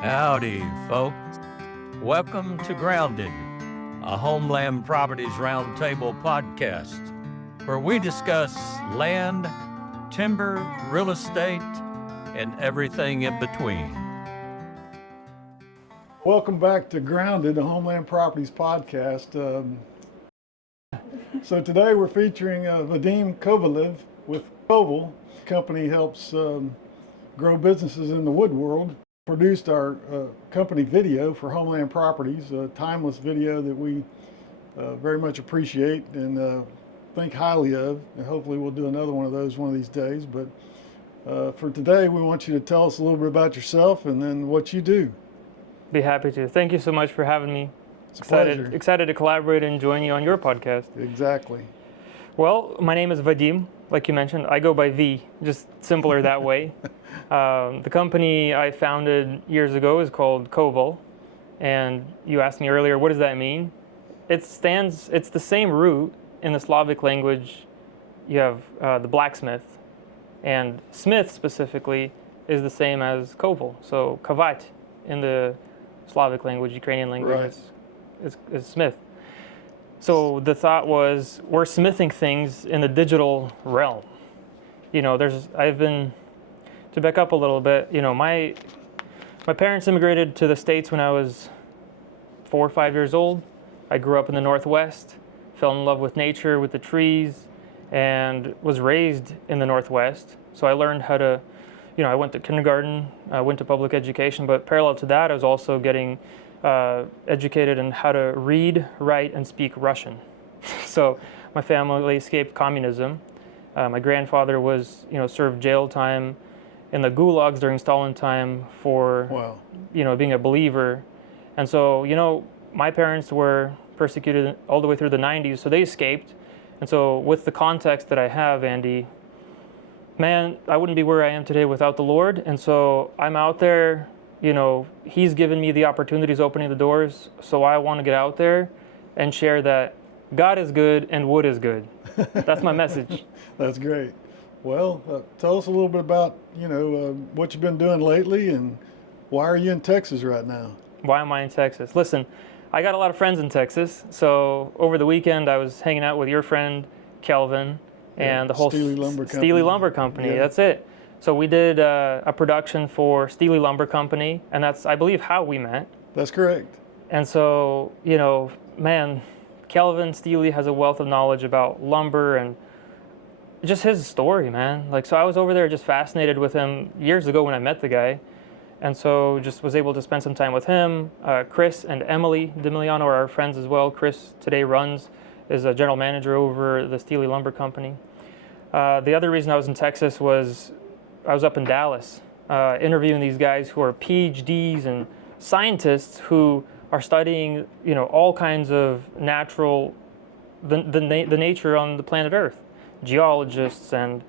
Howdy, folks. Welcome to Grounded, a HomeLand Properties Roundtable Podcast, where we discuss land, timber, real estate, and everything in between. Welcome back to Grounded, the HomeLand Properties Podcast. So today we're featuring Vadim Kovalev with Koval. The company helps grow businesses in the wood world. Produced our company video for HomeLand Properties, a timeless video that we very much appreciate and think highly of. And hopefully we'll do another one of those one of these days. But for today, we want you to tell us a little bit about yourself and then what you do. Be happy to. Thank you so much for having me. It's a pleasure. Excited to collaborate and join you on your podcast. Exactly. Well, my name is Vadim, like you mentioned. I go by V, just simpler that way. The company I founded years ago is called Koval, and you asked me earlier, what does that mean? It's the same root in the Slavic language. You have the blacksmith, and smith specifically is the same as Koval. So kavat in the Slavic language, Ukrainian language, Right. is smith. So the thought was, we're smithing things in the digital realm. You know, to back up a little bit, you know, my parents immigrated to the States when I was 4 or 5 years old. I grew up in the Northwest, fell in love with nature, with the trees, and was raised in the Northwest. So I learned how to, you know, I went to kindergarten, I went to public education, but parallel to that, I was also getting educated in how to read, write, and speak Russian. So my family escaped communism. My grandfather was, you know, served jail time in the gulags during Stalin time for, Wow. you know, being a believer. And so, you know, my parents were persecuted all the way through the 90s, so they escaped. And so with the context that I have, Andy, man, I wouldn't be where I am today without the Lord. And so I'm out there, you know, He's given me the opportunities, opening the doors. So I want to get out there and share that God is good and wood is good. That's my message. That's great. Well, tell us a little bit about, you know, what you've been doing lately and why are you in Texas right now? Why am I in Texas? Listen, I got a lot of friends in Texas. So over the weekend, I was hanging out with your friend, Kelvin, and the whole Steely Lumber Company. Steely Lumber Company. Yeah. That's it. So we did a production for Steely Lumber Company, and that's, I believe, how we met. That's correct. And so, you know, man, Kelvin Steely has a wealth of knowledge about lumber and just his story, man. Like, so I was over there just fascinated with him years ago when I met the guy. And so just was able to spend some time with him. Chris and Emily DiMiliano are our friends as well. Chris today is a general manager over the Steely Lumber Company. The other reason I was in Texas was I was up in Dallas interviewing these guys who are PhDs and scientists who are studying, you know, all kinds of the nature on the planet Earth. Geologists and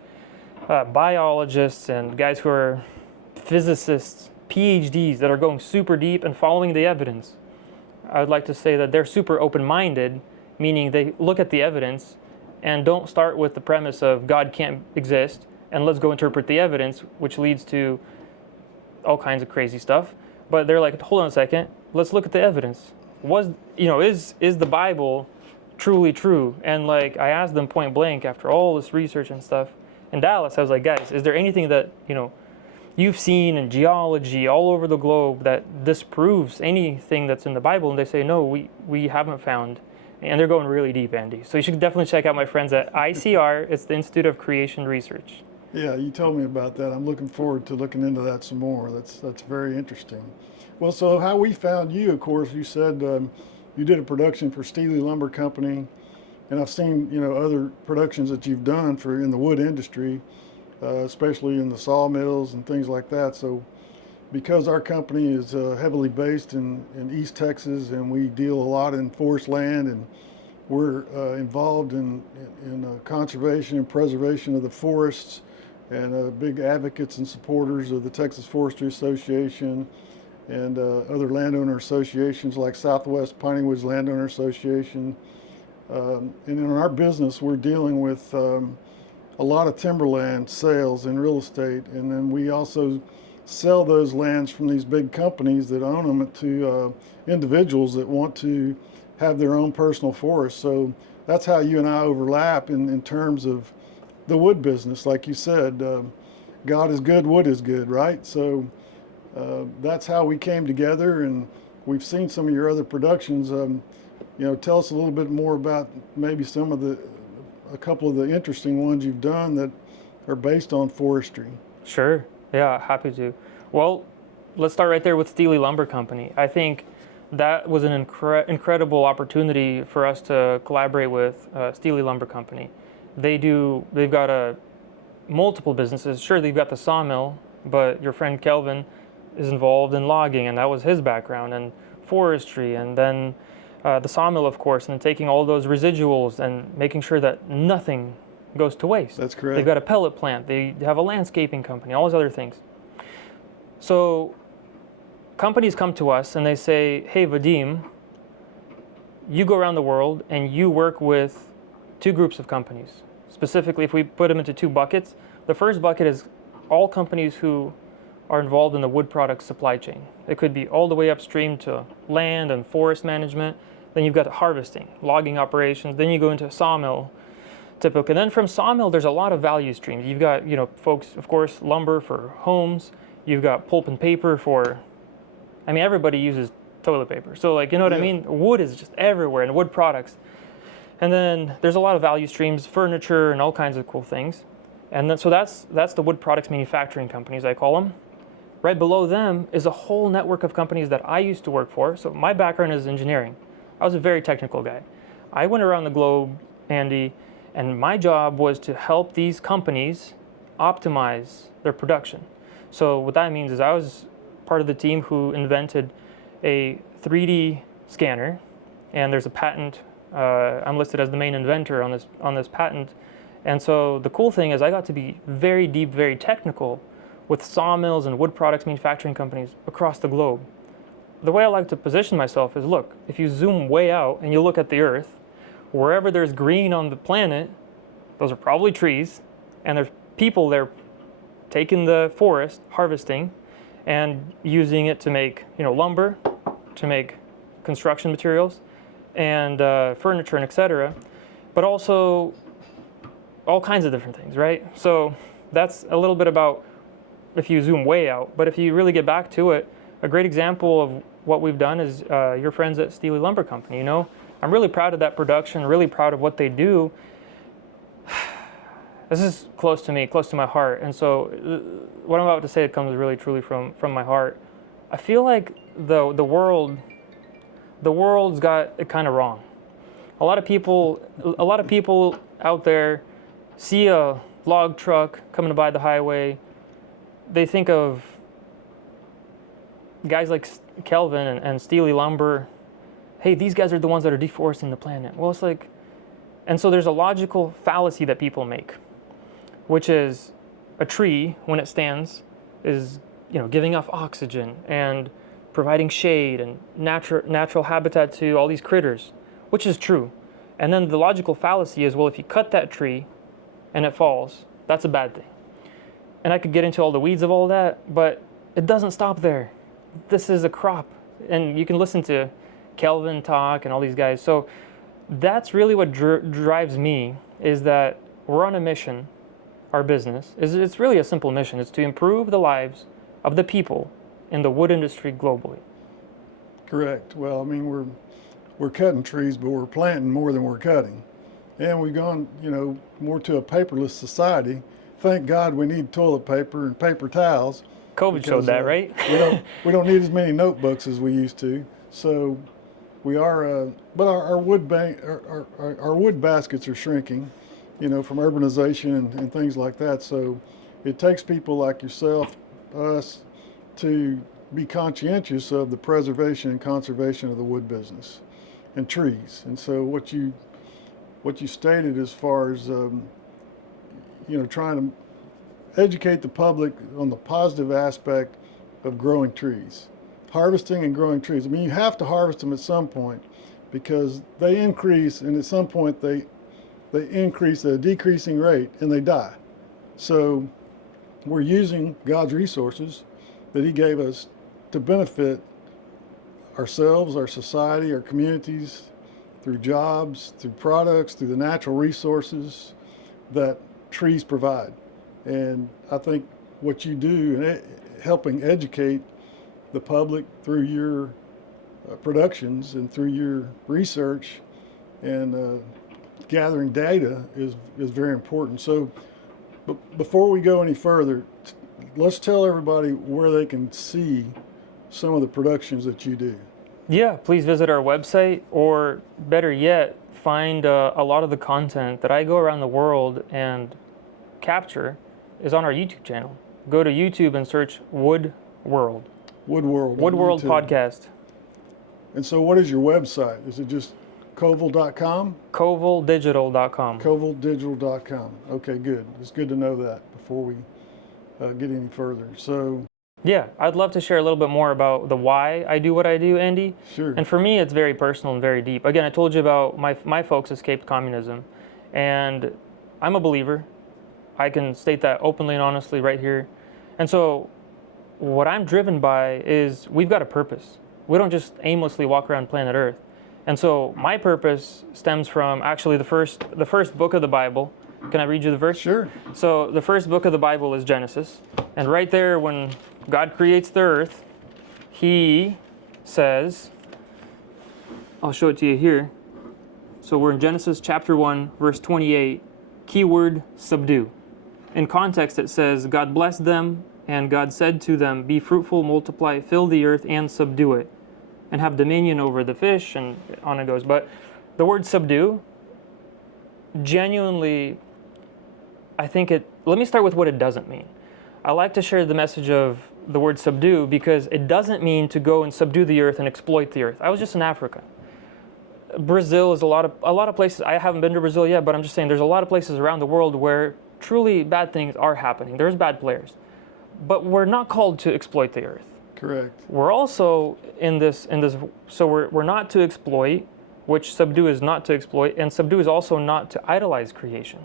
biologists and guys who are physicists, PhDs that are going super deep and following the evidence. I would like to say that they're super open-minded, meaning they look at the evidence and don't start with the premise of God can't exist and let's go interpret the evidence, which leads to all kinds of crazy stuff. But they're like, hold on a second, let's look at the evidence. Is the Bible truly true? And like, I asked them point blank after all this research and stuff in Dallas, I was like, guys, is there anything that, you know, you've seen in geology all over the globe that disproves anything that's in the Bible? And they say, no, we haven't found. And they're going really deep, Andy. So you should definitely check out my friends at ICR. It's the Institute of Creation Research. Yeah, you told me about that. I'm looking forward to looking into that some more. That's very interesting. Well, so how we found you, of course, you said you did a production for Steely Lumber Company, and I've seen, you know, other productions that you've done in the wood industry, especially in the sawmills and things like that. So because our company is heavily based in East Texas and we deal a lot in forest land and we're involved in conservation and preservation of the forests and big advocates and supporters of the Texas Forestry Association and other landowner associations like Southwest Piney Woods Landowner Association. And in our business, we're dealing with a lot of timberland sales in real estate, and then we also sell those lands from these big companies that own them to individuals that want to have their own personal forest. So that's how you and I overlap in terms of the wood business. Like you said, God is good, wood is good, right? So that's how we came together, and we've seen some of your other productions. Tell us a little bit more about maybe a couple of the interesting ones you've done that are based on forestry. Sure. Yeah, happy to. Well, let's start right there with Steely Lumber Company. I think that was an incredible opportunity for us to collaborate with Steely Lumber Company. They've got multiple businesses. Sure, they've got the sawmill, but your friend Kelvin is involved in logging, and that was his background, and forestry, and then the sawmill, of course, and taking all those residuals and making sure that nothing goes to waste. That's correct. They've got a pellet plant. They have a landscaping company, all those other things. So companies come to us and they say, hey, Vadim, you go around the world and you work with two groups of companies. Specifically, if we put them into two buckets, the first bucket is all companies who are involved in the wood products supply chain. It could be all the way upstream to land and forest management. Then you've got harvesting, logging operations. Then you go into a sawmill, typically. And then from sawmill, there's a lot of value streams. You've got, folks, of course, lumber for homes. You've got pulp and paper for, everybody uses toilet paper. So you know what I mean? Wood is just everywhere, and wood products. And then there's a lot of value streams, furniture and all kinds of cool things. And then, so that's the wood products manufacturing companies, I call them. Right below them is a whole network of companies that I used to work for. So my background is engineering. I was a very technical guy. I went around the globe, Andy, and my job was to help these companies optimize their production. So what that means is I was part of the team who invented a 3D scanner, and there's a patent. I'm listed as the main inventor on this patent. And so the cool thing is I got to be very deep, very technical with sawmills and wood products manufacturing companies across the globe. The way I like to position myself is, look, if you zoom way out and you look at the earth, wherever there's green on the planet, those are probably trees, and there's people there taking the forest, harvesting, and using it to make, lumber, to make construction materials, and furniture, and etc. But also all kinds of different things, right? So that's a little bit about if you zoom way out. But if you really get back to it, a great example of what we've done is your friends at Steely Lumber Company. I'm really proud of that production, really proud of what they do. This is close to me, close to my heart. And so what I'm about to say comes really truly from my heart. I feel like the world's got it kind of wrong. A lot of people out there see a log truck coming by the highway. They think of guys like Kelvin and Steely Lumber. Hey, these guys are the ones that are deforesting the planet. Well, it's like, and so there's a logical fallacy that people make, which is a tree, when it stands, is giving off oxygen and providing shade and natural habitat to all these critters, which is true. And then the logical fallacy is, well, if you cut that tree and it falls, that's a bad thing. And I could get into all the weeds of all that, but it doesn't stop there. This is a crop, and you can listen to Kelvin talk and all these guys. So that's really what drives me, is that we're on a mission. Our business it's really a simple mission. It's to improve the lives of the people in the wood industry globally. Correct. Well, we're cutting trees, but we're planting more than we're cutting, and we've gone more to a paperless society. Thank God we need toilet paper and paper towels. COVID showed that, right? we don't need as many notebooks as we used to. So we are, but our wood baskets are shrinking, from urbanization and things like that. So it takes people like yourself, us, to be conscientious of the preservation and conservation of the wood business and trees. And so what you stated as far as trying to educate the public on the positive aspect of growing trees, harvesting and growing trees. You have to harvest them at some point because they increase, and at some point they they increase at a decreasing rate and they die. So we're using God's resources that He gave us to benefit ourselves, our society, our communities, through jobs, through products, through the natural resources that trees provide. And I think what you do in helping educate the public through your productions and through your research and gathering data is very important. So before we go any further, let's tell everybody where they can see some of the productions that you do. Yeah, please visit our website, or better yet, find a lot of the content that I go around the world and capture is on our YouTube channel. Go to YouTube and search Wood World. Wood World. Wood World Podcast. And so what is your website? Is it just Koval.com? Kovaldigital.com. Kovaldigital.com. Okay, good. It's good to know that before we get any further. So yeah, I'd love to share a little bit more about the why I do what I do, Andy. Sure. And for me, it's very personal and very deep. Again, I told you about my folks escaped communism, and I'm a believer. I can state that openly and honestly right here. And so what I'm driven by is we've got a purpose. We don't just aimlessly walk around planet Earth. And so my purpose stems from actually the first book of the Bible. Can I read you the verse? Sure. So the first book of the Bible is Genesis. And right there, when God creates the earth, He says, I'll show it to you here. So we're in Genesis chapter 1, verse 28, keyword subdue. In context, it says, God blessed them, and God said to them, be fruitful, multiply, fill the earth, and subdue it, and have dominion over the fish, and on it goes. But the word subdue, genuinely, I think let me start with what it doesn't mean. I like to share the message of the word subdue because it doesn't mean to go and subdue the earth and exploit the earth. I was just in Africa. Brazil is a lot of places. I haven't been to Brazil yet, but I'm just saying there's a lot of places around the world where truly bad things are happening. There's bad players. But we're not called to exploit the earth. Correct. We're also in this, so we're not to exploit, which subdue is not to exploit, and subdue is also not to idolize creation.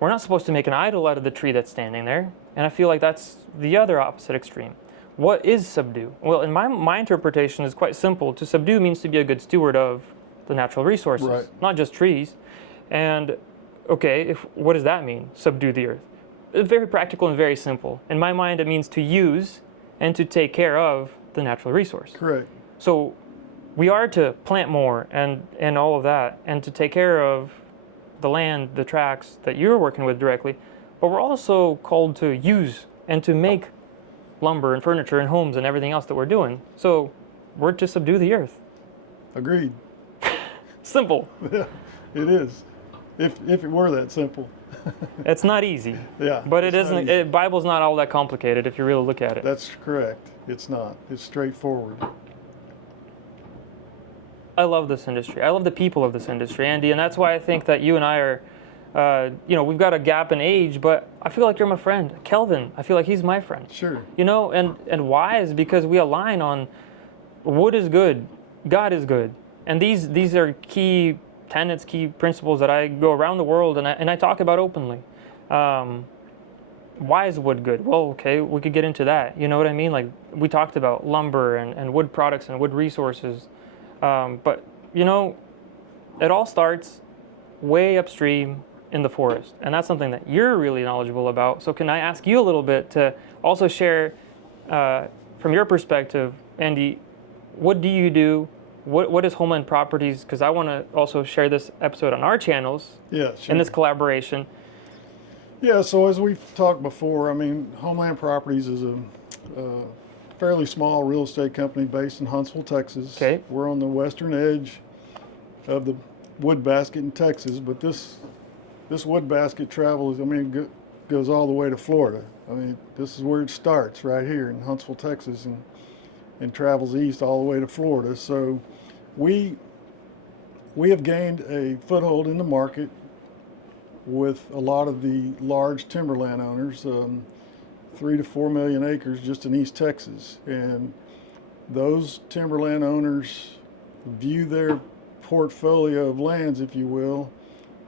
We're not supposed to make an idol out of the tree that's standing there, and I feel like that's the other opposite extreme. What is subdue? Well, in my interpretation is quite simple. To subdue means to be a good steward of the natural resources, right. Not just trees. And okay, what does that mean, subdue the earth? It's very practical and very simple. In my mind, it means to use and to take care of the natural resource. Correct. So we are to plant more and all of that, and to take care of the land, the tracts that you're working with directly, but we're also called to use and to make lumber and furniture and homes and everything else that we're doing. So we're to subdue the earth. Agreed. Simple. Yeah, it is. If it were that simple. It's not easy. Yeah. But it isn't. Bible's not all that complicated if you really look at it. That's correct. It's not. It's straightforward. I love this industry. I love the people of this industry, Andy, and that's why I think that you and I are, we've got a gap in age, but I feel like you're my friend. Kelvin, I feel like he's my friend. Sure. And why is because we align on wood is good, God is good, and these are key tenets, key principles that I go around the world and I talk about openly. Why is wood good? Well, okay, we could get into that. You know what I mean? Like we talked about lumber and wood products and wood resources. But, it all starts way upstream in the forest. And that's something that you're really knowledgeable about. So can I ask you a little bit to also share, from your perspective, Andy, what do you do? What is HomeLand Properties? Because I want to also share this episode on our channels. Yeah, sure. In this collaboration. Yeah, so as we've talked before, HomeLand Properties is a fairly small real estate company based in Huntsville, Texas. Okay. We're on the western edge of the wood basket in Texas, but this wood basket travels, goes all the way to Florida. This is where it starts, right here in Huntsville, Texas, and travels east all the way to Florida. So we have gained a foothold in the market with a lot of the large timberland owners, 3 to 4 million acres just in East Texas. And those timberland owners view their portfolio of lands, if you will,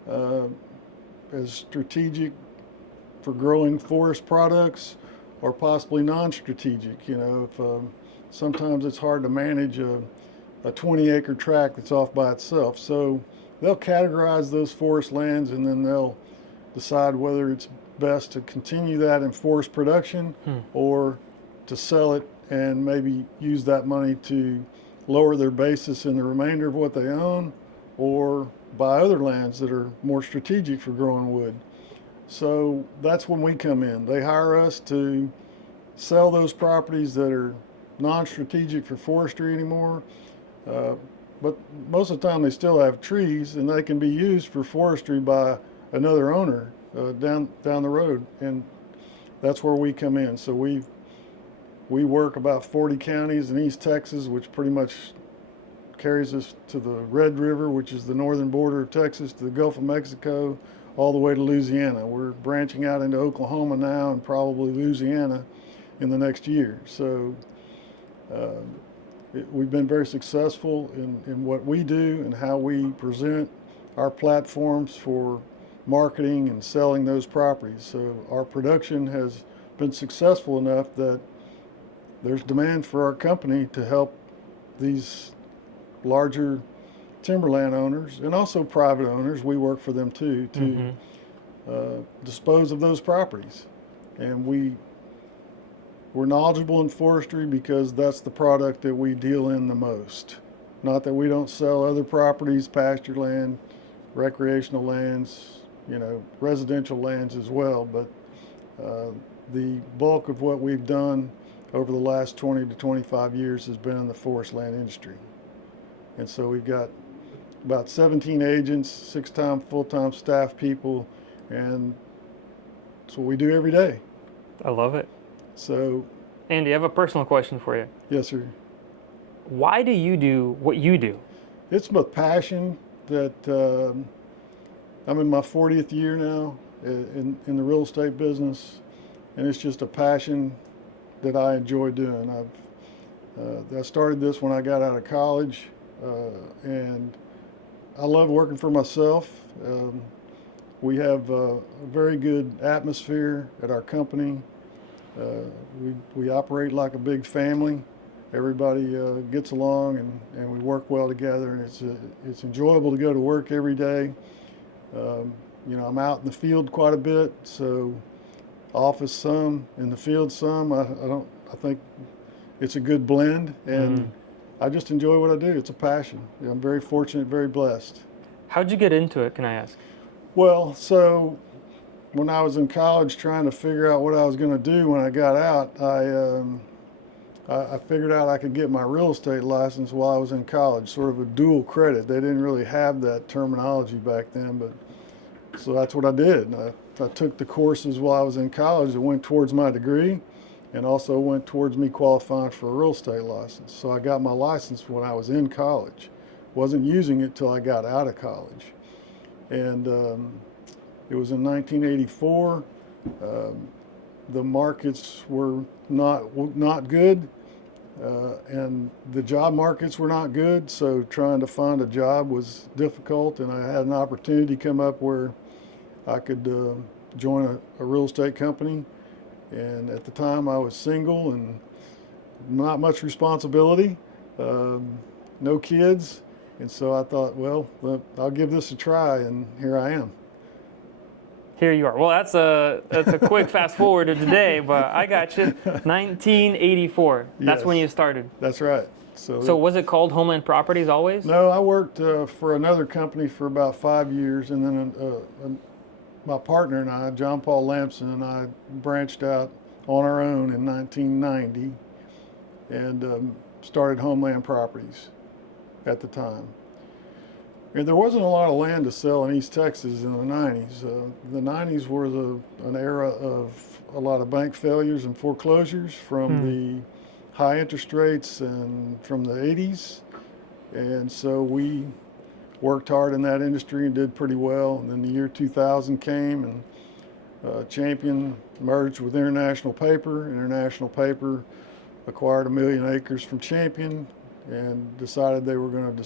as strategic for growing forest products or possibly non-strategic. You know, if sometimes it's hard to manage a 20-acre tract that's off by itself. So they'll categorize those forest lands, and then they'll decide whether it's best to continue that in forest production or to sell it and maybe use that money to lower their basis in the remainder of what they own, or buy other lands that are more strategic for growing wood. So that's when we come in. They hire us to sell those properties that are non-strategic for forestry anymore, but most of the time they still have trees and they can be used for forestry by another owner down the road, and that's where we come in. So we work about 40 counties in East Texas, which pretty much carries us to the Red River, which is the northern border of Texas, to the Gulf of Mexico, all the way to Louisiana. We're branching out into Oklahoma now and probably Louisiana in the next year. So we've been very successful in what we do and how we present our platforms for marketing and selling those properties. So our production has been successful enough that there's demand for our company to help these larger timberland owners and also private owners. We work for them too, to dispose of those properties. And we're knowledgeable in forestry because that's the product that we deal in the most. Not that we don't sell other properties, pasture land, recreational lands, you know, residential lands as well, but the bulk of what we've done over the last 20 to 25 years has been in the forest land industry. And so we've got about 17 agents, 6 full-time staff people, and that's what we do every day. I love it. So, Andy, I have a personal question for you. yes, sir. Why do you do what you do? It's my passion that I'm in my 40th year now in the real estate business, and it's just a passion that I enjoy doing. I started this when I got out of college, and I love working for myself. We have a very good atmosphere at our company. We operate like a big family. Everybody gets along, and we work well together, and it's enjoyable to go to work every day. You know, I'm out in the field quite a bit, so office some, in the field some. I think it's a good blend, and I just enjoy what I do. It's a passion. I'm very fortunate, very blessed. How'd you get into it, can I ask? Well, so when I was in college trying to figure out what I was going to do when I got out, I figured out I could get my real estate license while I was in college, sort of a dual credit. They didn't really have that terminology back then, but so that's what I did. I took the courses while I was in college that went towards my degree and also went towards me qualifying for a real estate license. So I got my license when I was in college. Wasn't using it till I got out of college. And it was in 1984. The markets were not good, and the job markets were not good, so trying to find a job was difficult, and I had an opportunity come up where I could join a real estate company. And at the time I was single and not much responsibility, no kids, and so I thought, well, I'll give this a try, and here I am. Here you are. Well, that's a quick fast forward to today, but I got you. 1984. That's Yes. when you started. That's right. So was it called HomeLand Properties always? No, I worked for another company for about 5 years, and then my partner and I, John Paul Lampson, and I branched out on our own in 1990 and started HomeLand Properties at the time. And there wasn't a lot of land to sell in East Texas in the 90s. The 90s were an era of a lot of bank failures and foreclosures from the high interest rates and from the 80s. And so we worked hard in that industry and did pretty well. And then the year 2000 came, and Champion merged with International Paper. International Paper acquired 1 million acres from Champion and decided they were going to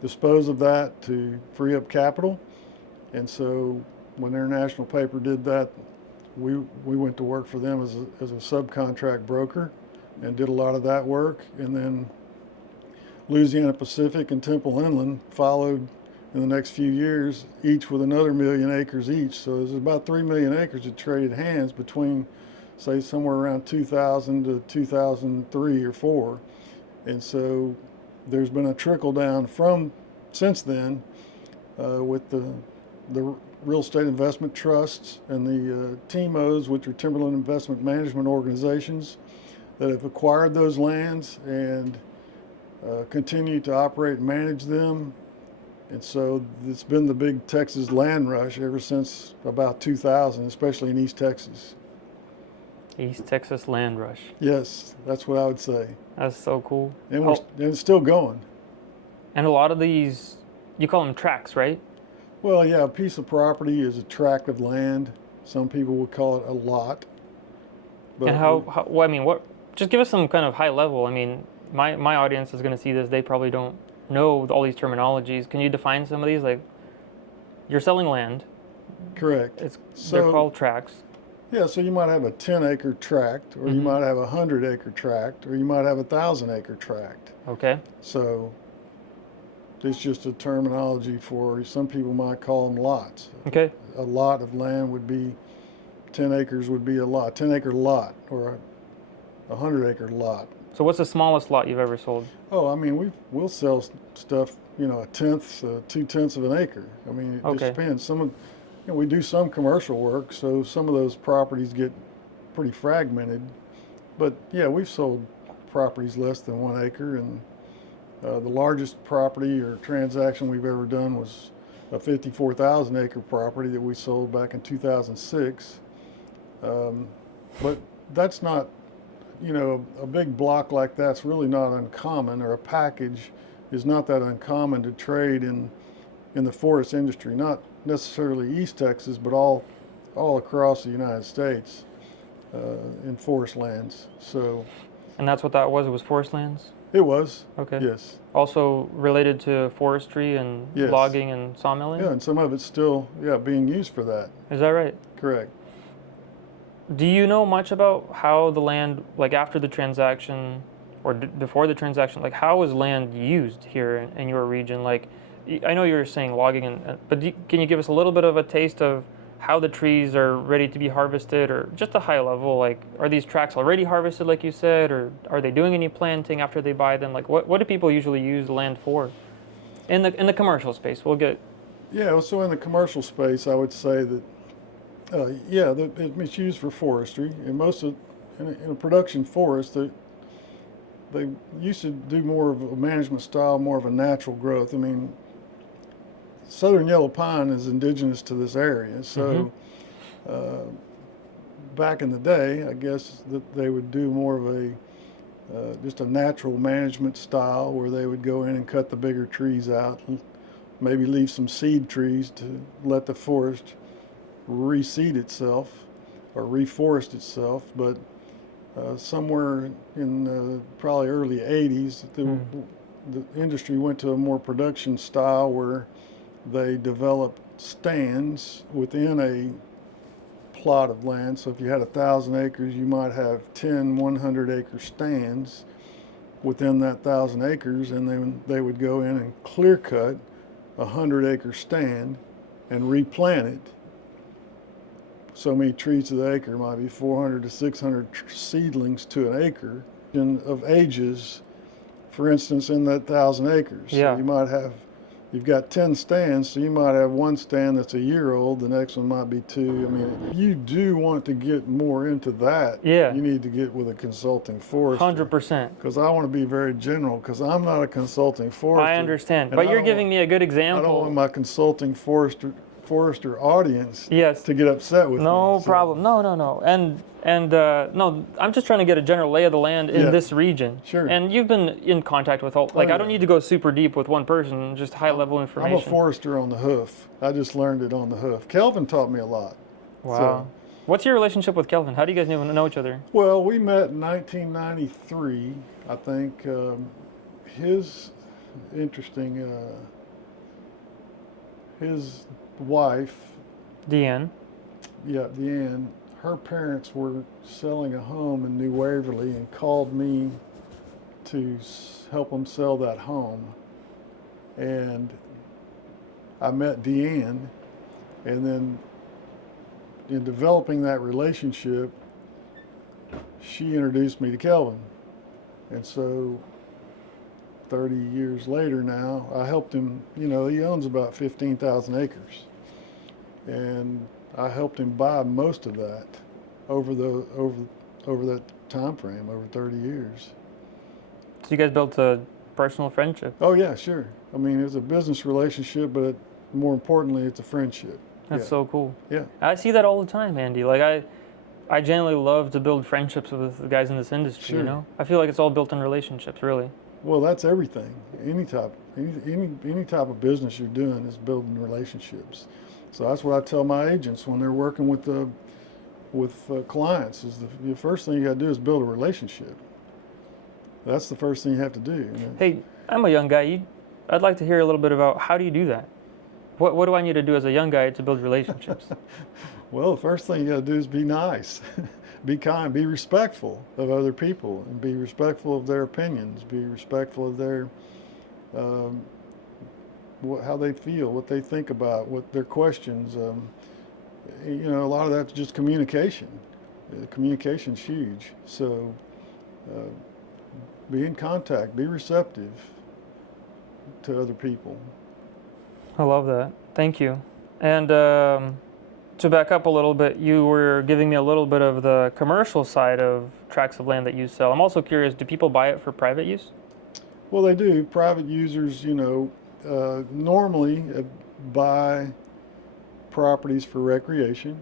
dispose of that to free up capital. And so when their national paper did that, we went to work for them as a subcontract broker and did a lot of that work. And then Louisiana Pacific and Temple Inland followed in the next few years, each with another 1 million acres each. So there's about 3 million acres that traded hands between, say, somewhere around 2000 to 2003 or 4. And so there's been a trickle down from since then with the real estate investment trusts and the TIMOs, which are timberland investment management organizations, that have acquired those lands and continue to operate and manage them. And so it's been the big Texas land rush ever since about 2000, especially in East Texas. East Texas land rush. Yes, that's what I would say. That's so cool. And, and it's still going. And a lot of these, you call them tracts, right? Well, yeah, a piece of property is a tract of land. Some people would call it a lot. But And well, I mean, what? Just give us some kind of high level. I mean, my audience is going to see this. They probably don't know all these terminologies. Can you define some of these? Like, you're selling land. Correct. They're called tracts. Yeah, so you might have a 10-acre tract, or you might have a 100-acre tract, or you might have a 1,000-acre tract. Okay. So it's just a terminology for, some people might call them lots. Okay. A lot of land would be, 10 acres would be a lot, 10-acre lot, or a 100-acre lot. So what's the smallest lot you've ever sold? Oh, I mean, we'll sell stuff, a tenth, 2/10 of an acre. I mean, it just depends. We do some commercial work, so some of those properties get pretty fragmented. But yeah, we've sold properties less than 1 acre, and the largest property or transaction we've ever done was a 54,000 acre property that we sold back in 2006. But that's not, a big block like that's really not uncommon, or a package is not that uncommon to trade in the forest industry, not necessarily East Texas, but all across the United States in forest lands. So. And that's what that was? It was forest lands? It was. Okay. Yes. Also related to forestry and logging and sawmilling? Yeah, and some of it's still, being used for that. Is that right? Correct. Do you know much about how the land, like after the transaction or before the transaction, like how was land used here in your region? Like, I know you were saying logging, but can you give us a little bit of a taste of how the trees are ready to be harvested, or just a high level? Like, are these tracts already harvested, like you said, or are they doing any planting after they buy them? Like, what do people usually use the land for? In the commercial space, we'll get. Yeah, so in the commercial space, I would say that, it's used for forestry, and most of in a production forest, they used to do more of a management style, more of a natural growth. I mean, southern yellow pine is indigenous to this area, so back in the day, I guess that they would do more of a just a natural management style, where they would go in and cut the bigger trees out, and maybe leave some seed trees to let the forest reseed itself or reforest itself. But somewhere in probably early 80s, the industry went to a more production style, where they developed stands within a plot of land. So if you had 1,000 acres, you might have 10 100-acre stands within that 1,000 acres, and then they would go in and clear cut a 100-acre stand and replant it. So many trees to the acre, might be 400 to 600 seedlings to an acre of ages, for instance, in that 1,000 acres. Yeah. So you've got 10 stands, so you might have one stand that's a year old, the next one might be 2. I mean, if you do want to get more into that, you need to get with a consulting forester. 100%. Because I want to be very general, because I'm not a consulting forester. I understand, but you're giving me a good example. I don't want my consulting forester audience to get upset with me. No problem. No. And no, I'm just trying to get a general lay of the land in this region. Sure. And you've been in contact with I don't need to go super deep with one person, just high level information. I'm a forester on the hoof. I just learned it on the hoof. Kelvin taught me a lot. Wow. So, what's your relationship with Kelvin? How do you guys know each other? well, we met in 1993, I think. His wife, Deanne. Deanne, her parents were selling a home in New Waverly and called me to help them sell that home. And I met Deanne, and then in developing that relationship, she introduced me to Kelvin. And so 30 years later now, I helped him, he owns about 15,000 acres. And I helped him buy most of that over that time frame, over 30 years. So you guys built a personal friendship. Oh yeah, sure. I mean, it was a business relationship, but more importantly, it's a friendship. That's so cool. Yeah. I see that all the time, Andy. Like I generally love to build friendships with the guys in this industry, Sure. I feel like it's all built on relationships, really. Well, that's everything. Any type of business you're doing is building relationships. So that's what I tell my agents when they're working with clients. Is the first thing you got to do is build a relationship. That's the first thing you have to do. Hey, I'm a young guy. I'd like to hear a little bit about how do you do that? What do I need to do as a young guy to build relationships? Well, the first thing you got to do is be nice, be kind, be respectful of other people, and be respectful of their opinions, be respectful of their how they feel, what they think about, what their questions. A lot of that's just communication. Communication's huge. So be in contact, be receptive to other people. I love that. Thank you. And to back up a little bit, you were giving me a little bit of the commercial side of tracts of land that you sell. I'm also curious, do people buy it for private use? Well, they do. Private users, normally buy properties for recreation,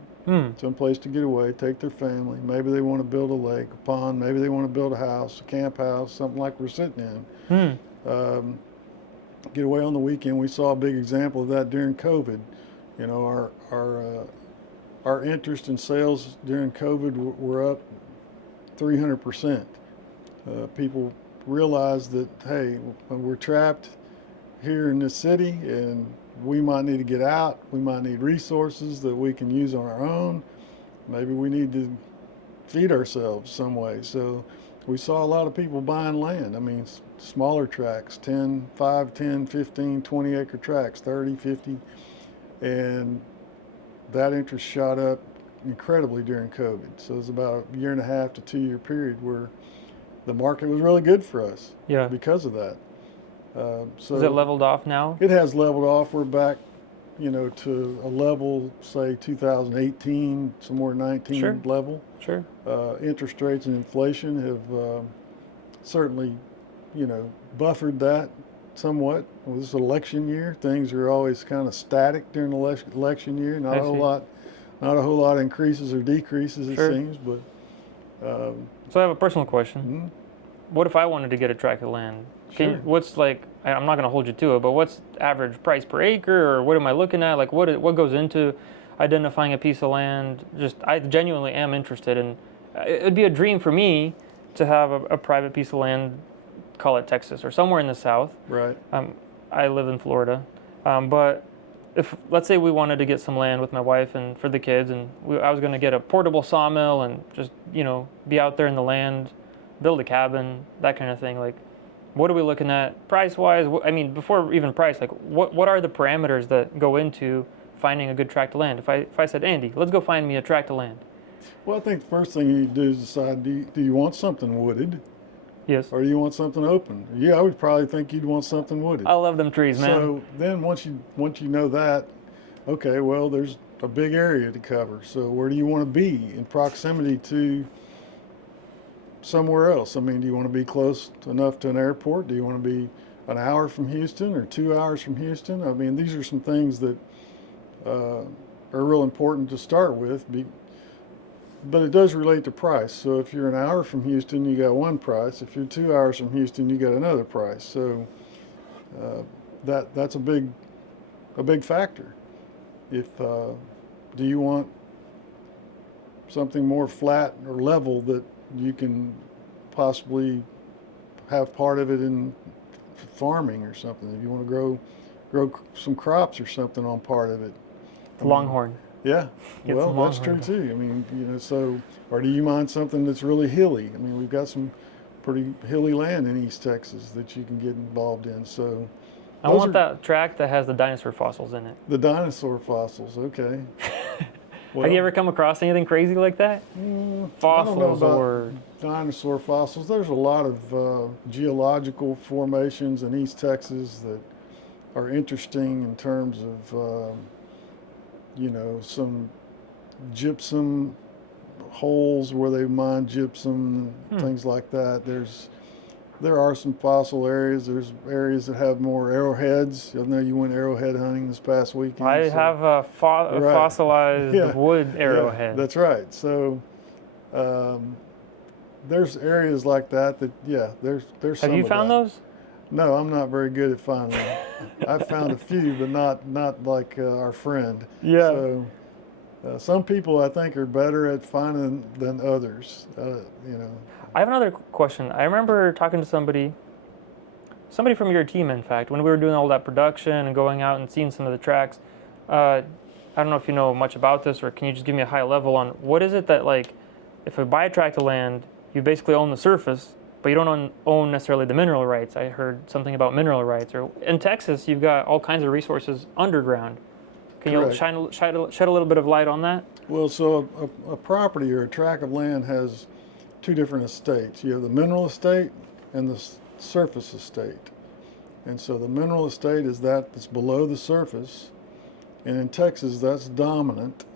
someplace to get away, take their family. Maybe they want to build a lake, a pond. Maybe they want to build a house, a camp house, something like we're sitting in. Get away on the weekend. We saw a big example of that during COVID. Our interest in sales during COVID were up 300%. People realized that, hey, we're trapped here in this city and we might need to get out. We might need resources that we can use on our own. Maybe we need to feed ourselves some way. So we saw a lot of people buying land. I mean, smaller tracts, 5, 10, 15, 20 acre tracts, 30, 50. And that interest shot up incredibly during COVID. So it was about a 1.5 to 2 year period where the market was really good for us because of that. So is it leveled off now? It has leveled off. We're back, to a level, say 2018, somewhere 19 level. Sure. Interest rates and inflation have certainly, buffered that somewhat. Well, this is election year. Things are always kind of static during the election year. Not a whole lot increases or decreases, it seems. But so I have a personal question. Mm-hmm. What if I wanted to get a tract of land? Sure. What's I'm not going to hold you to it, but what's average price per acre, or what am I looking at? Like what goes into identifying a piece of land? I genuinely am interested, and it'd be a dream for me to have a private piece of land, call it Texas or somewhere in the South. Right. I live in Florida, but if let's say we wanted to get some land with my wife and for the kids, and I was going to get a portable sawmill and just be out there in the land, build a cabin, that kind of thing. Like, what are we looking at price-wise? I mean, before even price, like what are the parameters that go into finding a good tract of land? If I said, Andy, let's go find me a tract of land. Well, I think the first thing you need to do is decide, do you want something wooded? Yes. Or do you want something open? Yeah, I would probably think you'd want something wooded. I love them trees, man. So then once you know that, okay, well, there's a big area to cover. So where do you want to be in proximity to somewhere else? I mean, do you want to be close enough to an airport? Do you want to be an hour from Houston or 2 hours from Houston? I mean, these are some things that are real important to start with. But it does relate to price. So if you're an hour from Houston, you got one price. If you're 2 hours from Houston, you got another price. So that's a big factor. If do you want something more flat or level that you can possibly have part of it in farming or something? If you want to grow some crops or something on part of it, Longhorn. Yeah, Get well, some that's true Longhorn. too. I mean, so, or do you mind something that's really hilly? I mean, we've got some pretty hilly land in East Texas that you can get involved in. So, I want that tract that has the dinosaur fossils in it. the dinosaur fossils. Okay. Well, Have you ever come across anything crazy like that? I don't know Fossils about or dinosaur fossils. There's a lot of geological formations in East Texas that are interesting in terms of, some gypsum holes where they mine gypsum and things like that. There are some fossil areas. There's areas that have more arrowheads. I know you went arrowhead hunting this past weekend. I have a fossilized wood arrowhead. Yeah, that's right. So there's areas like that. There's Have some you of found that. those? No, I'm not very good at finding them. I've found a few, but not like our friend. Yeah. So some people I think are better at finding than others. I have another question. I remember talking to somebody from your team, in fact, when we were doing all that production and going out and seeing some of the tracks. I don't know if you know much about this, or can you just give me a high level on what is it that, like, if you buy a tract of land, you basically own the surface, but you don't own necessarily the mineral rights. I heard something about mineral rights. Or in Texas, you've got all kinds of resources underground. Can you shed a little bit of light on that? Well, so a property or a tract of land has two different estates. You have the mineral estate and the surface estate. And so the mineral estate is that's below the surface. And in Texas, that's dominant.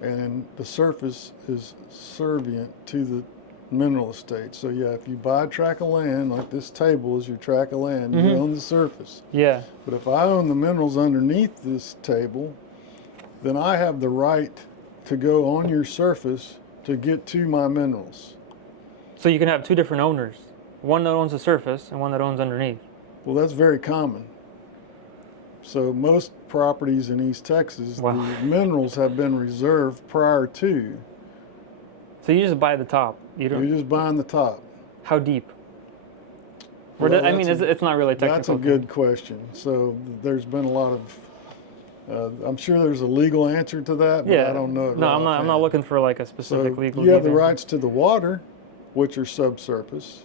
And the surface is subservient to the mineral estate. So yeah, if you buy a tract of land, like this table is your tract of land, you own the surface. Yeah. But if I own the minerals underneath this table, then I have the right to go on your surface to get to my minerals. So you can have two different owners, one that owns the surface and one that owns underneath. Well, that's very common. So most properties in East Texas, the minerals have been reserved prior to. So you just buy the top. You're just buying the top. How deep? Well, It's not really technical. That's a good question. So there's been a lot of, I'm sure there's a legal answer to that, but I don't know it. No, I'm not looking for like a specific legal. You have the rights to the water, which are subsurface.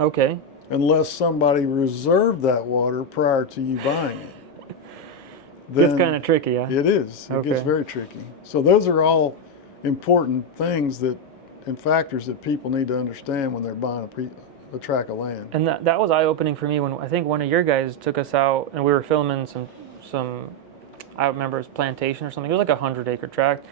Okay. Unless somebody reserved that water prior to you buying it. Then It's kind of tricky, yeah? It is. It gets very tricky. So those are all important things and factors that people need to understand when they're buying a tract of land. And that was eye-opening for me when I think one of your guys took us out and we were filming some I remember it was plantation or something. It was like a 100-acre tract.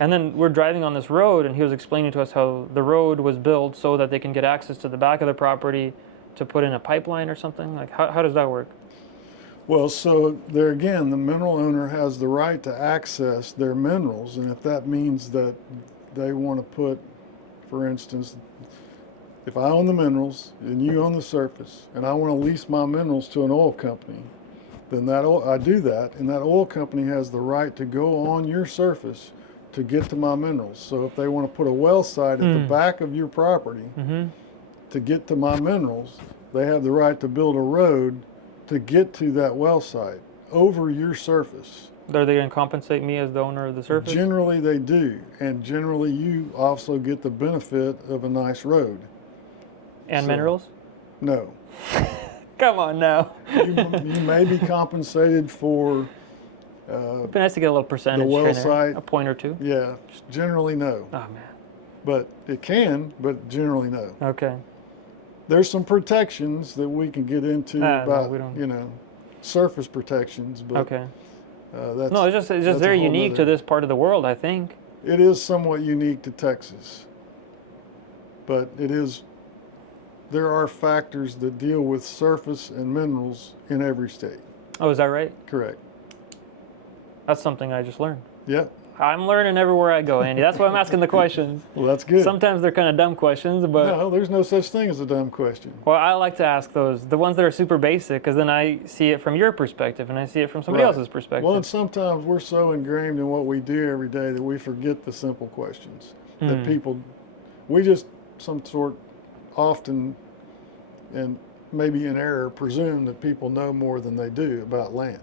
And then we're driving on this road and he was explaining to us how the road was built so that they can get access to the back of the property to put in a pipeline or something. Like how does that work? Well, so there again, the mineral owner has the right to access their minerals, and if that means that they want to put, for instance, if I own the minerals and you own the surface, and I want to lease my minerals to an oil company, then I do that, and that oil company has the right to go on your surface to get to my minerals. So if they want to put a well site at the back of your property to get to my minerals, they have the right to build a road to get to that well site over your surface. Are they going to compensate me as the owner of the surface? Generally they do, and generally you also get the benefit of a nice road. And minerals? No. Come on now. You may be compensated for It'd be nice to get a little percentage the well here and there, site. a point or two. Yeah, generally no. Oh man. But it can, but generally no. Okay. There's some protections that we can get into about, surface protections, but Okay. that's No, it's just very unique to this part of the world, I think. It is somewhat unique to Texas, but there are factors that deal with surface and minerals in every state. Oh, is that right? Correct. That's something I just learned. Yep. I'm learning everywhere I go, Andy. That's why I'm asking the questions. Well, that's good. Sometimes they're kind of dumb questions, but No, there's no such thing as a dumb question. well, I like to ask the ones that are super basic, because then I see it from your perspective and I see it from somebody else's perspective. Well, and sometimes we're so ingrained in what we do every day that we forget the simple questions that we just often, and maybe in error, presume that people know more than they do about land.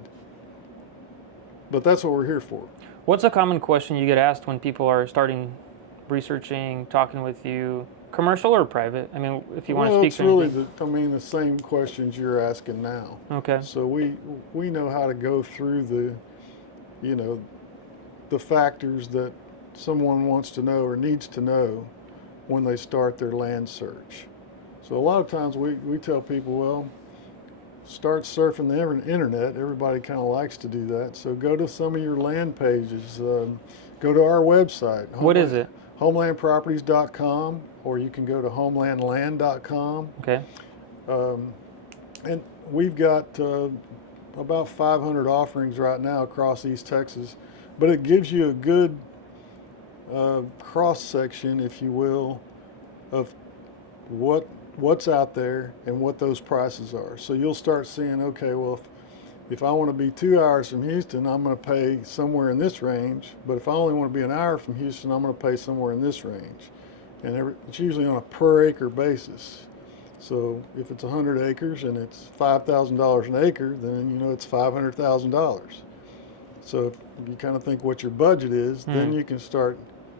but that's what we're here for. What's a common question you get asked when people are starting researching, talking with you, commercial or private? I mean, if you want to speak to anything. It's really the same questions you're asking now. Okay. So we know how to go through the factors that someone wants to know or needs to know when they start their land search. So a lot of times we tell people, well, start surfing the internet. Everybody kind of likes to do that. So go to some of your land pages. Go to our website. What is it? HomelandProperties.com, or you can go to HomelandLand.com. Okay. And we've got about 500 offerings right now across East Texas, but it gives you a good cross section, if you will, of what's out there and what those prices are. So you'll start seeing, okay, well, if I want to be 2 hours from Houston, I'm going to pay somewhere in this range. But if I only want to be an hour from Houston, I'm going to pay somewhere in this range. And it's usually on a per acre basis. So if it's 100 acres and it's $5,000 an acre, then you know it's $500,000. So if you kind of think what your budget is, then you can start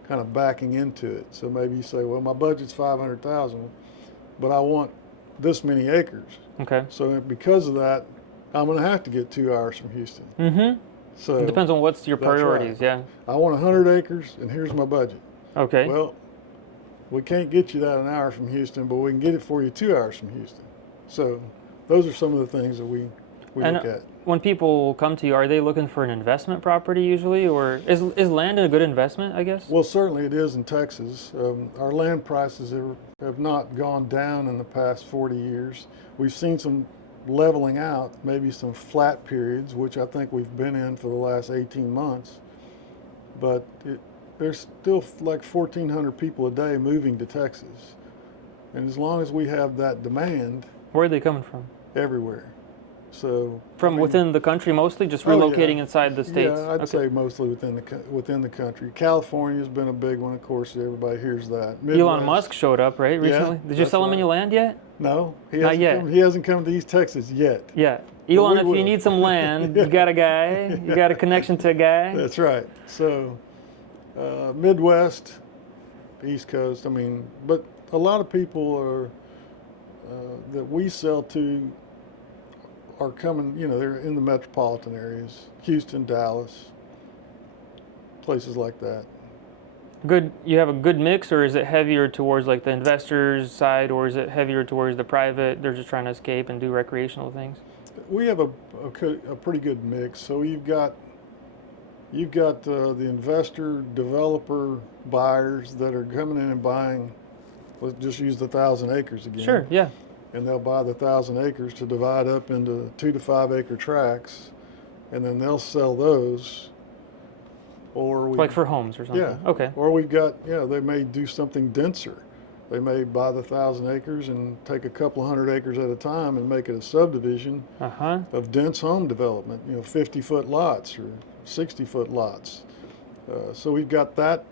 kind of backing into it. So maybe you say, well, my budget's $500,000, but I want this many acres. Okay. So because of that, I'm going to have to get 2 hours from Houston. Mm-hmm. So it depends on what's your priorities, right. yeah. I want 100 acres, and here's my budget. Okay. Well, we can't get you that an hour from Houston, but we can get it for you 2 hours from Houston. So those are some of the things that we look at. When people come to you, are they looking for an investment property usually, or is land a good investment, I guess? Well, certainly it is in Texas. Our land prices have not gone down in the past 40 years. We've seen some leveling out, maybe some flat periods, which I think we've been in for the last 18 months. But there's still like 1,400 people a day moving to Texas. And as long as we have that demand. Where are they coming from? Everywhere. So from within the country mostly, just relocating inside the states? Yeah, I'd say mostly within the country. California's been a big one, of course. Everybody hears that. Midwest. Elon Musk showed up, right, recently? Yeah, Did you sell him any land yet? No, not yet. He hasn't come to East Texas yet. Yeah. Elon, if you need some land, you got a guy. You got a connection to a guy. That's right. So Midwest, East Coast. I mean, but a lot of people that we sell to are coming, they're in the metropolitan areas, Houston, Dallas, places like that. Good. You have a good mix, or is it heavier towards like the investors side, or is it heavier towards the private? They're just trying to escape and do recreational things. We have a pretty good mix. So you've got the investor, developer buyers that are coming in and buying. Let's just use the 1,000 acres again. Sure. Yeah. And they'll buy the 1,000 acres to divide up into 2 to 5 acre tracts, and then they'll sell those. Or like for homes or something. Yeah. Okay. Or we've got, they may do something denser. They may buy the 1,000 acres and take a couple of hundred acres at a time and make it a subdivision of dense home development. 50-foot lots or 60-foot lots. So we've got that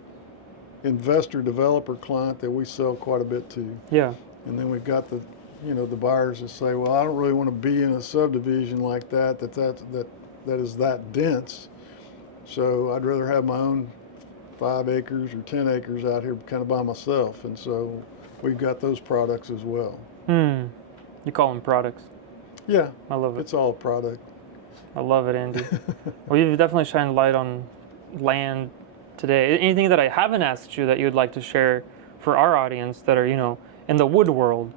investor developer client that we sell quite a bit to. Yeah. And then we've got the buyers that say, well, I don't really want to be in a subdivision like that is that dense. So I'd rather have my own 5 acres or 10 acres out here kind of by myself. And so we've got those products as well. You call them products? Yeah. I love it. It's all a product. I love it, Andy. Well, you've definitely shined light on land today. Anything that I haven't asked you that you would like to share for our audience that are, in the wood world?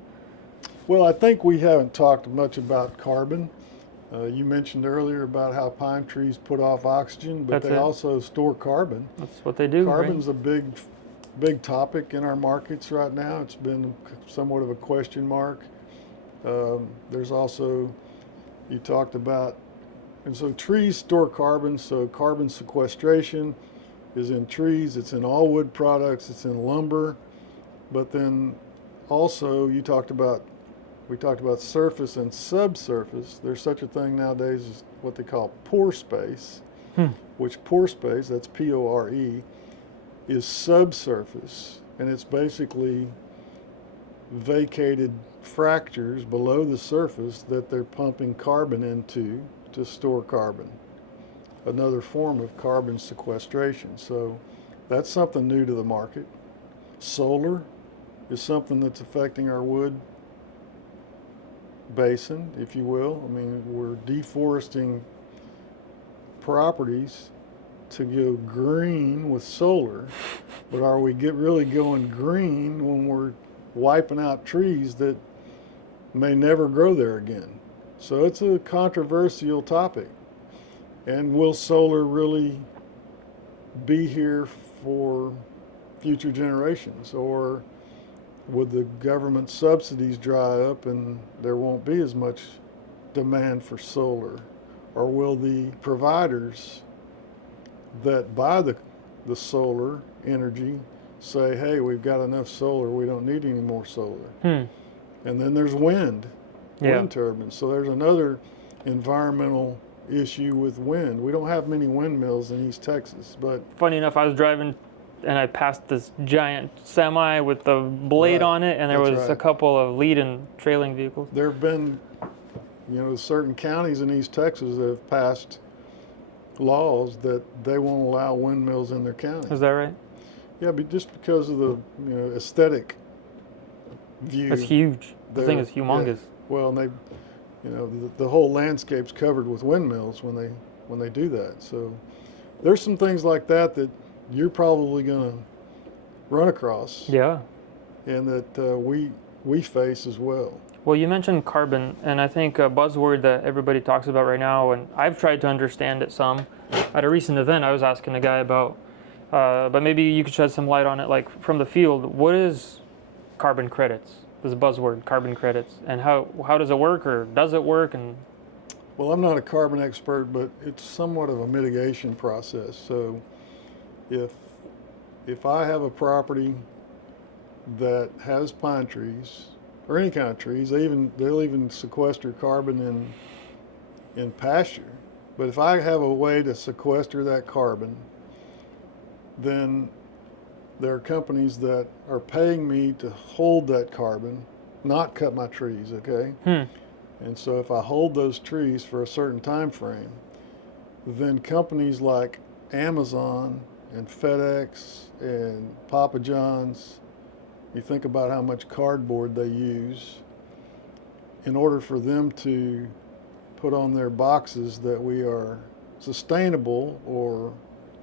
Well, I think we haven't talked much about carbon. You mentioned earlier about how pine trees put off oxygen, but they also store carbon. That's what they do. Carbon's a big topic in our markets right now. It's been somewhat of a question mark. There's also, you talked about, and so trees store carbon, so carbon sequestration is in trees, it's in all wood products, it's in lumber, but then also we talked about surface and subsurface. There's such a thing nowadays as what they call pore space, which pore space, that's Pore, is subsurface, and it's basically vacated fractures below the surface that they're pumping carbon into to store carbon. another form of carbon sequestration. So that's something new to the market. Solar is something that's affecting our wood basin, if you will. I mean, we're deforesting properties to go green with solar, but are we really going green when we're wiping out trees that may never grow there again? So it's a controversial topic. And will solar really be here for future generations, or would the government subsidies dry up and there won't be as much demand for solar? Or will the providers that buy the solar energy say, hey, we've got enough solar, we don't need any more solar? And then there's wind turbines. So there's another environmental issue with wind. We don't have many windmills in East Texas, but funny enough, I was driving and I passed this giant semi with the blade on it, and there was a couple of lead and trailing vehicles. There have been, certain counties in East Texas that have passed laws that they won't allow windmills in their county. Is that right? Yeah, but just because of the aesthetic view. It's huge. The thing is humongous. Yeah. Well, and they, the whole landscape's covered with windmills when they do that. So there's some things like that you're probably going to run across. Yeah. And that we face as well. Well, you mentioned carbon, and I think a buzzword that everybody talks about right now, and I've tried to understand it some. At a recent event, I was asking a guy about, but maybe you could shed some light on it, like from the field. What is carbon credits? This buzzword, carbon credits, and how does it work, or does it work? And well, I'm not a carbon expert, but it's somewhat of a mitigation process. So if I have a property that has pine trees or any kind of trees, they'll even sequester carbon in pasture. But if I have a way to sequester that carbon, then there are companies that are paying me to hold that carbon, not cut my trees, okay? And so if I hold those trees for a certain time frame, then companies like Amazon and FedEx and Papa John's, you think about how much cardboard they use in order for them to put on their boxes that we are sustainable or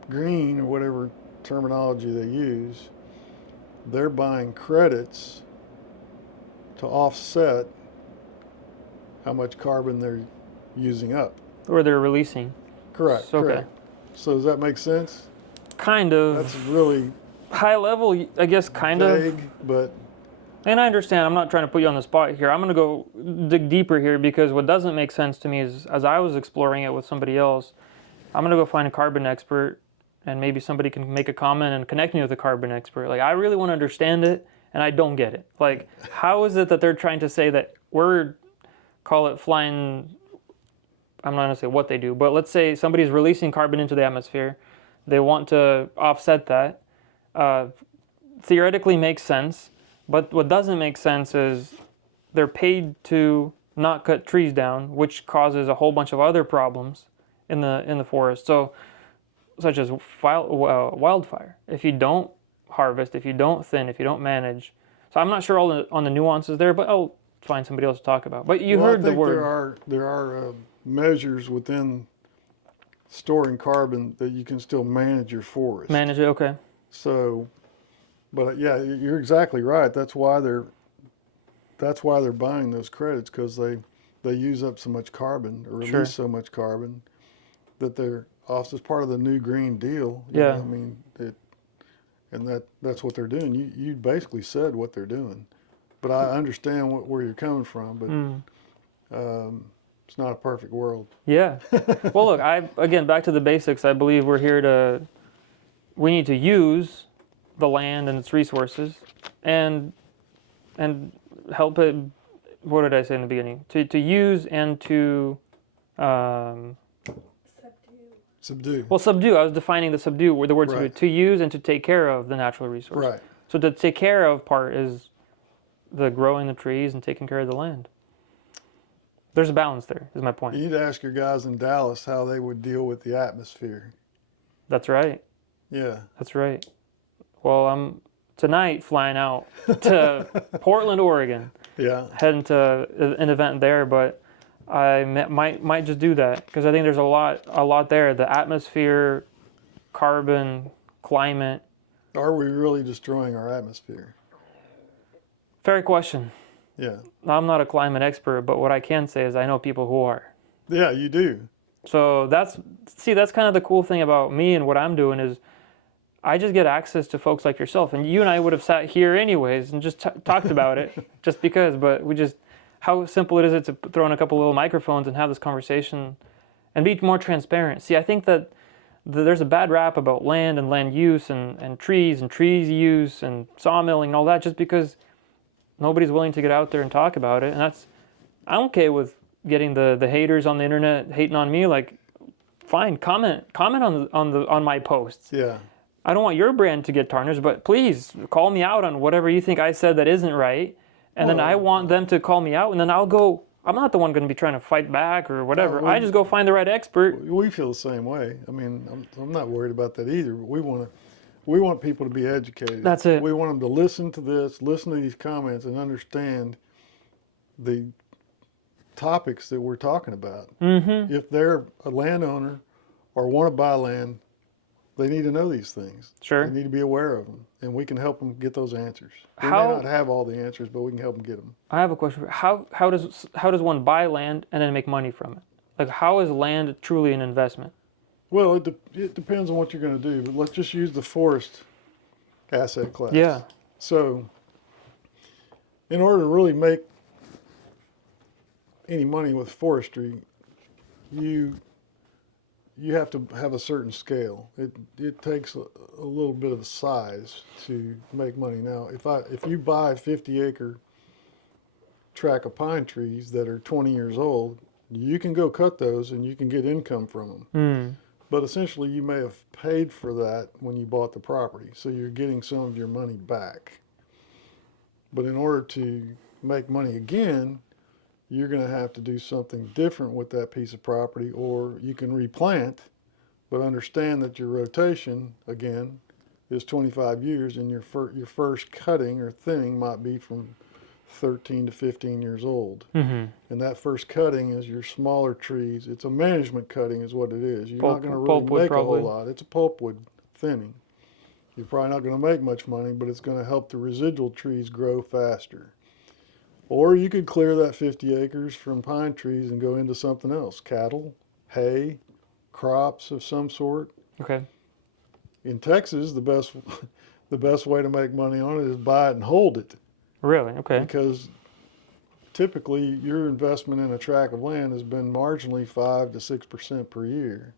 green or whatever terminology they use. They're buying credits to offset how much carbon they're using up. Or they're releasing. Correct. Okay. Correct. So does that make sense? Kind of. That's really high level, I guess, kind vague, of. But. And I understand. I'm not trying to put you on the spot here. I'm going to go dig deeper here, because what doesn't make sense to me is, as I was exploring it with somebody else, I'm going to go find a carbon expert, and maybe somebody can make a comment and connect me with a carbon expert. Like, I really want to understand it, and I don't get it. Like, how is it that they're trying to say that call it flying, I'm not going to say what they do, but let's say somebody's releasing carbon into the atmosphere. They want to offset that. Theoretically makes sense, but what doesn't make sense is they're paid to not cut trees down, which causes a whole bunch of other problems in the forest. So, such as wildfire. If you don't harvest, if you don't thin, if you don't manage. So I'm not sure on the nuances there, but I'll find somebody else to talk about. But you heard the word. There are measures within storing carbon that you can still manage your forest. Manage it, okay. So, but yeah, you're exactly right. That's why they're buying those credits, because they use up so much carbon or release so much carbon that they're off as part of the new Green Deal. You know, I mean, that's what they're doing. You basically said what they're doing, but I understand where you're coming from. But it's not a perfect world. Yeah. Well, look, again, back to the basics. I believe we need to use the land and its resources and help it. What did I say in the beginning? To use and to subdue. Well, subdue. I was defining the subdue, where the word subdue, to use and to take care of the natural resource. Right. So the take care of part is the growing the trees and taking care of the land. There's a balance there, is my point. You need to ask your guys in Dallas how they would deal with the atmosphere. That's right. Yeah. That's right. Well, I'm tonight flying out to Portland, Oregon. Yeah. Heading to an event there, but I might just do that because I think there's a lot there. The atmosphere, carbon, climate. Are we really destroying our atmosphere? Fair question. Yeah. I'm not a climate expert, but what I can say is I know people who are. Yeah, you do. So that's kind of the cool thing about me and what I'm doing is I just get access to folks like yourself, and you and I would have sat here anyways and just talked about it just because, but how simple it is to throw in a couple little microphones and have this conversation and be more transparent. See, I think that there's a bad rap about land and land use and trees use and sawmilling and all that just because nobody's willing to get out there and talk about it. And I'm okay with getting the haters on the internet hating on me. Like, fine, comment on my posts. Yeah. I don't want your brand to get tarnished, but please call me out on whatever you think I said that isn't right. And then I want them to call me out, and then I'll go. I'm not the one going to be trying to fight back or whatever. I just go find the right expert. We feel the same way. I mean, I'm not worried about that either. But we want people to be educated. That's it. We want them to listen to these comments, and understand the topics that we're talking about. Mm-hmm. If they're a landowner or want to buy land, they need to know these things. Sure. They need to be aware of them, and we can help them get those answers. We may not have all the answers, but we can help them get them. I have a question. How does one buy land and then make money from it? Like, how is land truly an investment? Well, it depends on what you're going to do, but let's just use the forest asset class. Yeah. So, in order to really make any money with forestry, you have to have a certain scale. It takes a little bit of size to make money. Now, if you buy a 50-acre tract of pine trees that are 20 years old, you can go cut those and you can get income from them. Mm. But essentially, you may have paid for that when you bought the property, so you're getting some of your money back. But in order to make money again, you're going to have to do something different with that piece of property, or you can replant, but understand that your rotation, again, is 25 years, and your first cutting or thinning might be from 13 to 15 years old. Mm-hmm. And that first cutting is your smaller trees. It's a management cutting is what it is. You're not going to really make a whole lot. It's a pulpwood thinning. You're probably not going to make much money, but it's going to help the residual trees grow faster. Or you could clear that 50 acres from pine trees and go into something else. Cattle, hay, crops of some sort. Okay. In Texas, the best way to make money on it is buy it and hold it. Really? Okay. Because typically your investment in a tract of land has been marginally 5 to 6% per year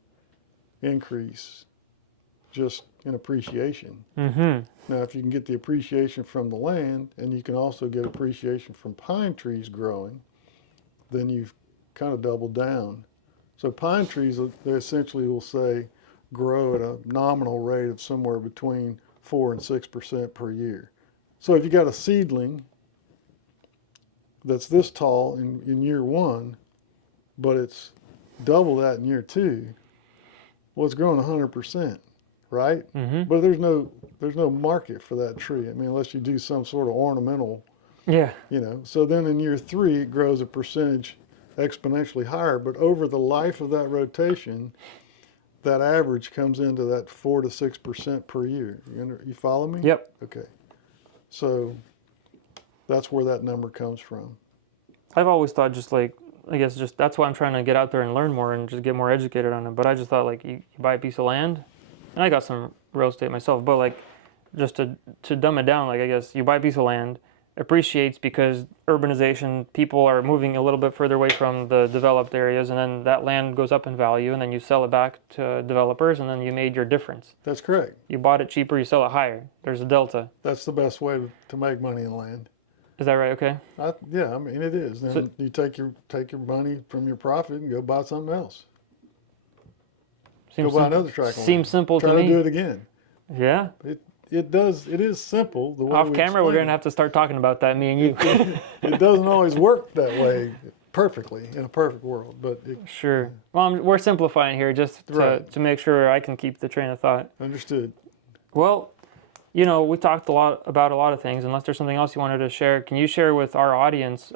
increase just in appreciation. Mm-hmm. Now, if you can get the appreciation from the land, and you can also get appreciation from pine trees growing, then you've kind of doubled down. So pine trees, they essentially will say, grow at a nominal rate of somewhere between 4 and 6% per year. So if you got a seedling that's this tall in year one, but it's double that in year two, well, it's growing 100%. Right? Mm-hmm. But there's no market for that tree. I mean, unless you do some sort of ornamental, Yeah. So then in year three, it grows a percentage exponentially higher. But over the life of that rotation, that average comes into that 4 to 6% per year. You follow me? Yep. Okay. So that's where that number comes from. I've always thought just that's why I'm trying to get out there and learn more and just get more educated on it. But I just thought like you buy a piece of land. And I got some real estate myself, but like just to dumb it down, like I guess you buy a piece of land, appreciates because urbanization, people are moving a little bit further away from the developed areas, and then that land goes up in value, and then you sell it back to developers, and then you made your difference. That's correct. You bought it cheaper, you sell it higher. There's a delta. That's the best way to make money in land. Is that right? Okay. Yeah, I mean it is. Then So, you take your money from your profit and go buy something else. Go buy another tract of land. Seems simple to me. Try to do it again. Yeah. It does. It is simple. The way Off camera, we're going to have to start talking about that, me and you. It doesn't always work that way. perfectly in a perfect world, but Sure. Well, we're simplifying here just to make sure I can keep the train of thought. understood. Well, we talked about a lot of things. Unless there's something else you wanted to share, can you share with our audience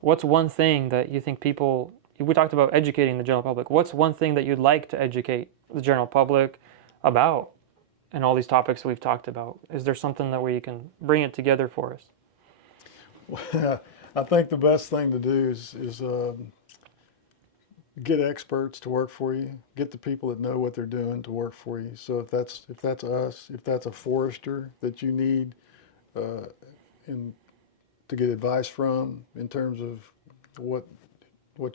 what's one thing that you think people? We talked about educating the general public. What's one thing that you'd like to educate the general public about, and all these topics that we've talked about? Is there something that you can bring it together for us? Well, I think the best thing to do is get experts to work for you. Get the people that know what they're doing to work for you. So if that's us, if that's a forester that you need to get advice from in terms of what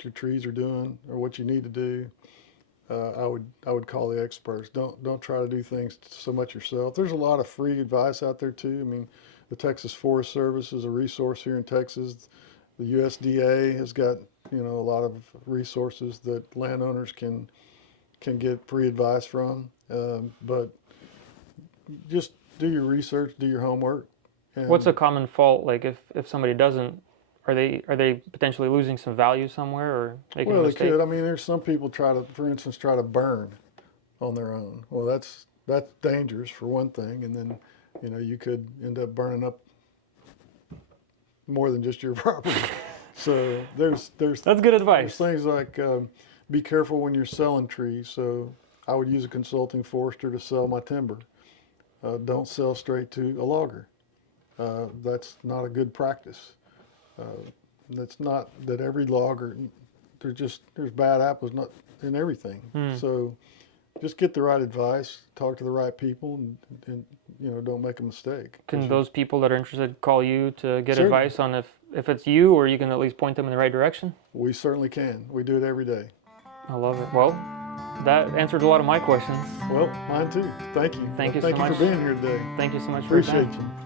your trees are doing or what you need to do, I would call the experts. Don't try to do things so much yourself. There's a lot of free advice out there too. I mean, the Texas Forest Service is a resource here in Texas. The USDA has got a lot of resources that landowners can get free advice from. But just do your research, do your homework. And what's a common fault? Like if somebody doesn't, are they potentially losing some value somewhere or making a mistake? They could. I mean, there's some people for instance, try to burn on their own. Well, that's dangerous for one thing, and then you could end up burning up more than just your property. So there's that's good advice. There's things like be careful when you're selling trees. So I would use a consulting forester to sell my timber. Don't sell straight to a logger. That's not a good practice. That's not that every logger. There's bad apples not in everything. So just get the right advice, talk to the right people, and don't make a mistake. Can those people that are interested call you to get Certainly. advice on if it's you, or you can at least point them in the right direction? We certainly can. We do it every day. I love it. Well, that answered a lot of my questions. Well, mine too. Thank you. Thank you so much. Thank you for being here today. Thank you so much for your time. Appreciate you.